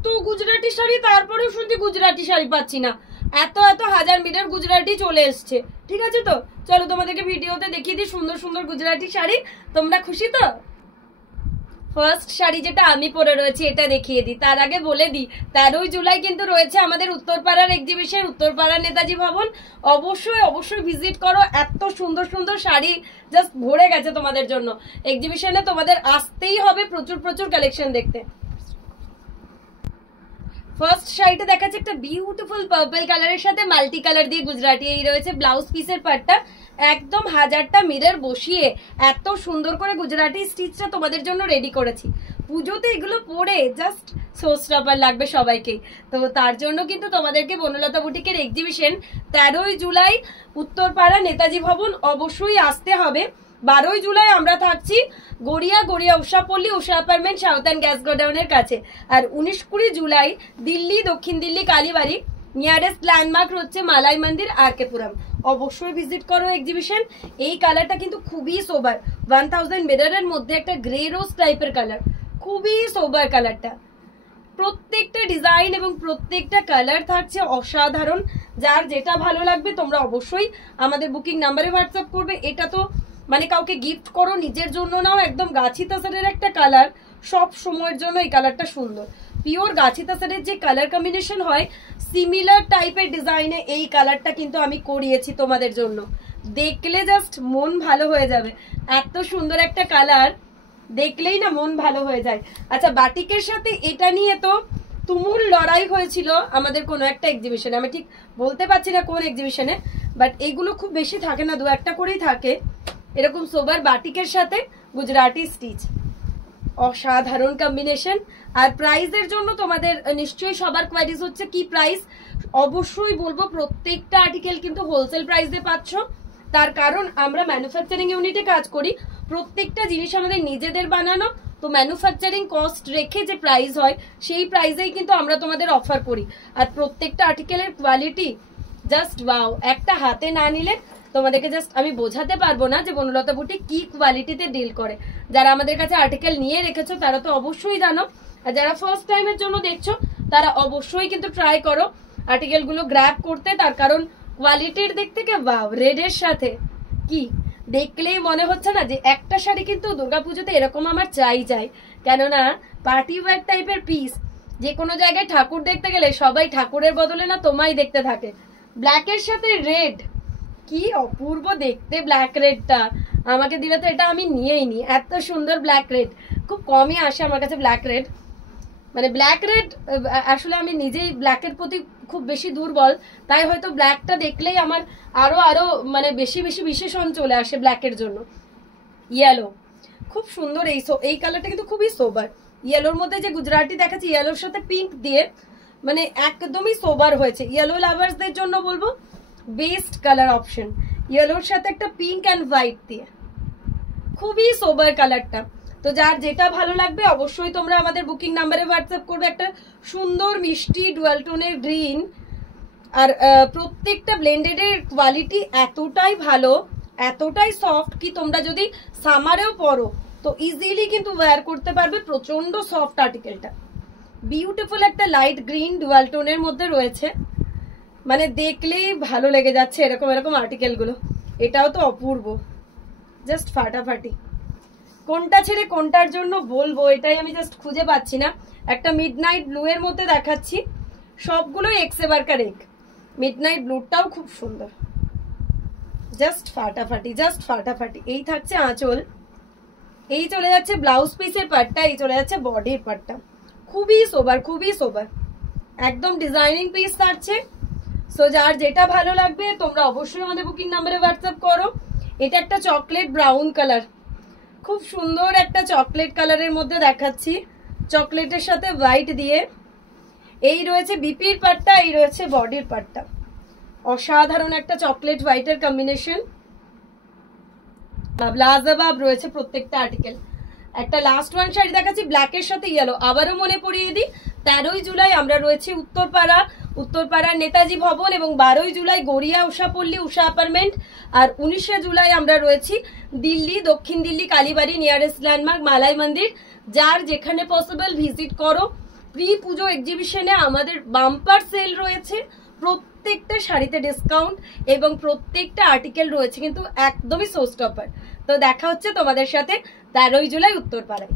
এত গুজরাটি শাড়ি, তারপরেও শুনছি গুজরাটি শাড়ি পাচ্ছি না। এত এত হাজার মিটার গুজরাটি চলে এসছে। ঠিক আছে, তো চলো তোমাদেরকে ভিডিওতে দেখিয়ে দিই সুন্দর সুন্দর গুজরাটি শাড়ি। তোমরা খুশি তো? ফার্স্ট শাড়ি যেটা আমি পরে রয়েছি এটা দেখিয়ে দিই। তার আগে বলে দিই 13ই জুলাই কিন্তু রয়েছে আমাদের উত্তরপাড়ার এক্সিবিশন, উত্তরপাড়ার নেতাজি ভবন। অবশ্যই অবশ্যই ভিজিট করো। এত সুন্দর সুন্দর শাড়ি জাস্ট ভরে গেছে তোমাদের জন্য। এক্সিবিশনে তোমাদের আসতেই হবে প্রচুর প্রচুর কালেকশন দেখতে। ফার্স্ট শাড়িটা দেখাচ্ছে একটা বিউটিফুল পার্পল কালারের সাথে মাল্টি কালার দিয়ে গুজরাটি। এই রয়েছে ব্লাউজ পিসের পার্টটা, একদম হাজারটা মিরর বসিয়ে এত সুন্দর করে গুজরাটি স্টিচটা তোমাদের জন্য রেডি করেছি। পুজোতে এগুলো পরে জাস্ট শোস্টপার লাগবে সবাইকে। তো তার জন্য কিন্তু তোমাদেরকে বনলতা বুটিকের এক্সিবিশন 13ই জুলাই উত্তরপাড়া নেতাজি ভবন অবশ্যই আসতে হবে। 12ই জুলাই আমরা থাকছি গড়িয়া উষাপল্লী উষা অ্যাপার্টমেন্ট সাউথার্ন গ্যাস গোডাউনের কাছে। আর 19-20 জুলাই দিল্লি দক্ষিণ দিল্লি কালীবাড়ি নিয়ারেস্ট ল্যান্ডমার্ক হচ্ছে মালাই মন্দির আরকেপুরম। অবশ্যই ভিজিট করো এক্সিবিশন। এই কালারটা কিন্তু খুবই সোবার, 1000 মিররের মধ্যে একটা গ্রে রোজ টাইপের কালার, খুবই সোবার কালারটা। প্রত্যেকটা ডিজাইন এবং প্রত্যেকটা কালার থাকছে অসাধারণ। যার যেটা ভালো লাগবে তোমরা অবশ্যই আমাদের বুকিং নাম্বারে হোয়াটসঅ্যাপ করবে। এটা তো মানে কাউকে গিফট করো, নিজের জন্য নাও। একদম গাছি তাসারের একটা কালার, সব সময়ের জন্য এই কালারটা সুন্দর। পিওর গাছি তাসারের যে কালার কম্বিনেশন হয় সিমিলার টাইপের ডিজাইনে এই কালারটা কিন্তু আমি করিয়েছি তোমাদের জন্য। দেখলে জাস্ট মন ভালো হয়ে যাবে। এত সুন্দর একটা কালার, দেখলেই না মন ভালো হয়ে যায়। আচ্ছা, বাটিকের সাথে এটা নিয়ে তো তুমুল লড়াই হয়েছিল আমাদের কোনো একটা এক্সিবিশনে, আমি ঠিক বলতে পারছি না কোন এক্সিবিশনে, বাট এইগুলো খুব বেশি থাকে না, 2-1টা করেই থাকে এরকম সোবার বাটিকের সাথে গুজরাটি স্টিচ। অসাধারণ কম্বিনেশন। আর প্রাইসের জন্য তোমাদের নিশ্চয়ই সবার কোয়ারিজ হচ্ছে কি প্রাইস। অবশ্যই বলবো প্রত্যেকটা আর্টিকেল কিন্তু হোলসেল প্রাইসে পাচ্ছ। তার কারণ আমরা ম্যানুফ্যাকচারিং ইউনিটে কাজ করি, প্রত্যেকটা জিনিস আমাদের নিজেদের বানানো। তো ম্যানুফ্যাকচারিং কস্ট রেখে যে প্রাইস হয় সেই প্রাইসেই কিন্তু আমরা তোমাদের অফার করি। আর প্রত্যেকটা আর্টিকেলের কোয়ালিটি জাস্ট ওয়াও। একটা হাতে না নিলে তোমাদেরকে জাস্ট আমি বোঝাতে পারবো না যে বনলতা বুটিক কি কোয়ালিটিতে ডিল করে। যারা আমাদের কাছে আর্টিকেল নিয়ে রেখেছো তারা তো অবশ্যই জানো, আর যারা ফার্স্ট টাইমের জন্য দেখছো তারা অবশ্যই কিন্তু ট্রাই করো আর্টিকেল গুলো গ্র্যাব করতে। তার কারণ কোয়ালিটির দিক থেকে ওয়াও। রেডের সাথে কি দেখলেই মনে হচ্ছে না যে একটা শাড়ি কিন্তু দুর্গাপুজোতে এরকম আমার চাই। কেননা পার্টি ওয়্যার টাইপের পিস যে কোনো জায়গায় ঠাকুর দেখতে গেলে সবাই ঠাকুরের বদলে না তোমায় দেখতে থাকে। ব্ল্যাকের সাথে রেড, কি অপূর্ব দেখতে ব্ল্যাক রেডটা। আমাকে দিলে তো এটা আমি নিয়েই নি। এত সুন্দর ব্ল্যাক রেড, খুব কমই আসে আমার কাছে ব্ল্যাক রেড। মানে ব্ল্যাক রেড আসলে আমি নিজেই ব্ল্যাকের প্রতি খুব বেশি দুর্বল, তাই হয়তো ব্ল্যাকটা দেখলেই আমার আরো মানে বেশি বেশি বিশেষণ চলে আসে ব্ল্যাকের জন্য। ইয়েলো খুব সুন্দর। এই কালারটা কিন্তু খুবই সোবার। ইয়েলোর মধ্যে যে গুজরাটি দেখাচ্ছি ইয়েলোর সাথে পিঙ্ক দিয়ে মানে একদমই সোবার হয়েছে। ইয়েলো লাভার্সদের জন্য বলবো বেস্ট কালার অপশন। ইয়েলোর সাথে একটা পিঙ্ক অ্যান্ড হোয়াইট দিয়ে খুবই সোবার কালারটা। তো যার যেটা ভালো লাগবে অবশ্যই তোমরা আমাদের বুকিং নাম্বারে হোয়াটসঅ্যাপ করবে। একটা সুন্দর মিষ্টি ডুয়াল টোনের গ্রিন। আর প্রত্যেকটা ব্লেন্ডেডের কোয়ালিটি এতটাই ভালো, এতটাই সফট কি তোমরা যদি সামারেও পরো তো ইজিলি কিন্তু ওয়্যার করতে পারবে। প্রচন্ড সফট আর্টিকেলটা। বিউটিফুল একটা লাইট গ্রিন ডুয়াল টোনের মধ্যে রয়েছে, মানে দেখলেই ভালো লেগে যাচ্ছে এরকম এরকম আর্টিকেল গুলো। এটাও তো অপূর্ব, জাস্ট ফাটাফাটি। কোনটা ছেড়ে কোনটার জন্য বলবো এটাই আমি জাস্ট খুঁজে পাচ্ছি না। একটা মিডনাইট ব্লু এর মধ্যে দেখাচ্ছি, সবগুলোই এক্সেবার কারেক। মিডনাইট ব্লুটাও খুব সুন্দর, জাস্ট ফাটাফাটি জাস্ট ফাটাফাটি। এই থাকছে আঁচল, এই চলে যাচ্ছে ব্লাউজ পিসের পার্টটা, এই চলে যাচ্ছে বডির পার্টটা। খুবই সোবার খুবই সোবার, একদম ডিজাইনিং পিস থাকছে। সো যার যেটা ভালো লাগবে তোমরা অবশ্যই আমাদের বুকিং নাম্বারে হোয়াটসঅ্যাপ করো। এটা একটা চকলেট ব্রাউন কালার, খুব সুন্দর একটা চকলেট কালারের মধ্যে দেখাচ্ছি, চকলেটের সাথে হোয়াইট দিয়ে। এই রয়েছে বিপির পার্টটা, এই রয়েছে বডির পার্টটা। অসাধারণ একটা চকলেট হোয়াইটের কম্বিনেশন, লাজবাব রয়েছে প্রত্যেকটা আর্টিকেল। একটা লাস্ট ওয়ান শাড়ি দেখাচ্ছি ব্ল্যাকের সাথে ইয়েলো। আবারও মনে পড়িয়ে দিই 13ই জুলাই আমরা রয়েছি উত্তরপাড়া নেতাজি ভবন, এবং 12ই জুলাই গড়িয়া উষাপল্লী উষা অ্যাপার্টমেন্ট, আর 19শে জুলাই আমরা রয়েছি দিল্লি দক্ষিণ দিল্লি কালীবাড়ি নিয়ারেস্ট ল্যান্ডমার্ক মালাই মন্দির। যার যেখানে পসিবল ভিজিট করো। প্রি পুজো এক্সিবিশনে আমাদের বাম্পার সেল রয়েছে, প্রত্যেকটা শাড়িতে ডিসকাউন্ট এবং প্রত্যেকটা আর্টিকেল রয়েছে কিন্তু একদমই শো স্টপার। তো দেখা হচ্ছে তোমাদের সাথে 13ই জুলাই উত্তরপাড়ায়।